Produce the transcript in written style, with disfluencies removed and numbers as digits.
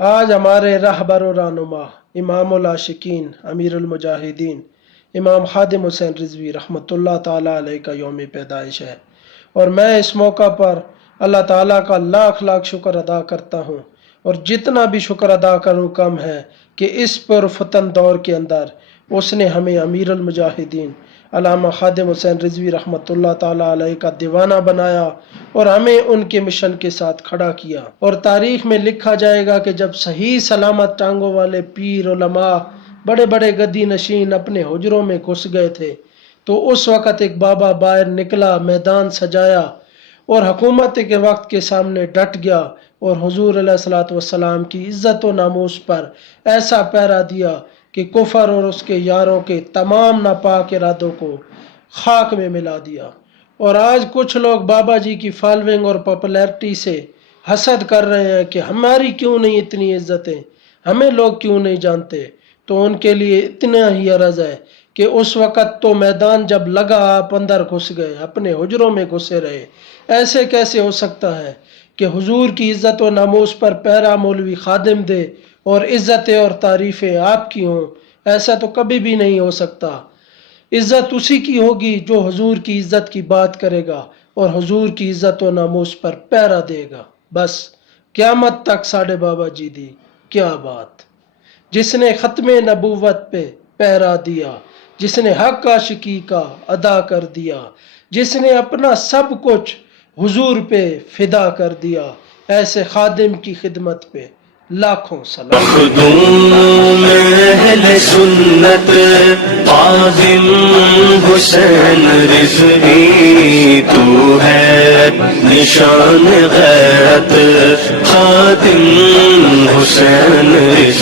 آج ہمارے رہبر و رہنما امام العاشقین امیر المجاہدین امام خادم حسین رضوی رحمۃ اللہ تعالیٰ علیہ کا یوم پیدائش ہے، اور میں اس موقع پر اللہ تعالیٰ کا لاکھ لاکھ شکر ادا کرتا ہوں، اور جتنا بھی شکر ادا کروں کم ہے کہ اس پر فتن دور کے اندر اس نے ہمیں امیر المجاہدین علامہ خادم حسین رضوی رحمۃ اللہ تعالیٰ علیہ کا دیوانہ بنایا اور ہمیں ان کے مشن کے ساتھ کھڑا کیا۔ اور تاریخ میں لکھا جائے گا کہ جب صحیح سلامت ٹانگوں والے پیر علماء بڑے بڑے گدی نشین اپنے حجروں میں گھس گئے تھے تو اس وقت ایک بابا باہر نکلا، میدان سجایا اور حکومت کے وقت کے سامنے ڈٹ گیا اور حضور علیہ الصلوۃ والسلام کی عزت و ناموس پر ایسا پہرا دیا کہ کفر اور اس کے یاروں کے تمام ناپاک ارادوں کو خاک میں ملا دیا۔ اور آج کچھ لوگ بابا جی کی فالوئنگ اور پاپولیرٹی سے حسد کر رہے ہیں کہ ہماری کیوں نہیں اتنی عزتیں، ہمیں لوگ کیوں نہیں جانتے، تو ان کے لیے اتنا ہی عرض ہے کہ اس وقت تو میدان جب لگا آپ اندر گھس گئے، اپنے حجروں میں گھسے رہے۔ ایسے کیسے ہو سکتا ہے کہ حضور کی عزت و ناموس پر پہرا مولوی خادم دے اور عزتیں اور تعریفیں آپ کی ہوں؟ ایسا تو کبھی بھی نہیں ہو سکتا۔ عزت اسی کی ہوگی جو حضور کی عزت کی بات کرے گا اور حضور کی عزت و ناموس پر پہرا دے گا۔ بس قیامت تک ساڑھے بابا جی دی کیا بات، جس نے ختم نبوت پہ پہرا دیا، جس نے حق عاشقی کا ادا کر دیا، جس نے اپنا سب کچھ حضور پہ فدا کر دیا، ایسے خادم کی خدمت پہ لاکھوں سلام۔ مخدوم اہل سنت خادم حسین رضوی تو ہے نشان غیرت، خادم حسین رضوی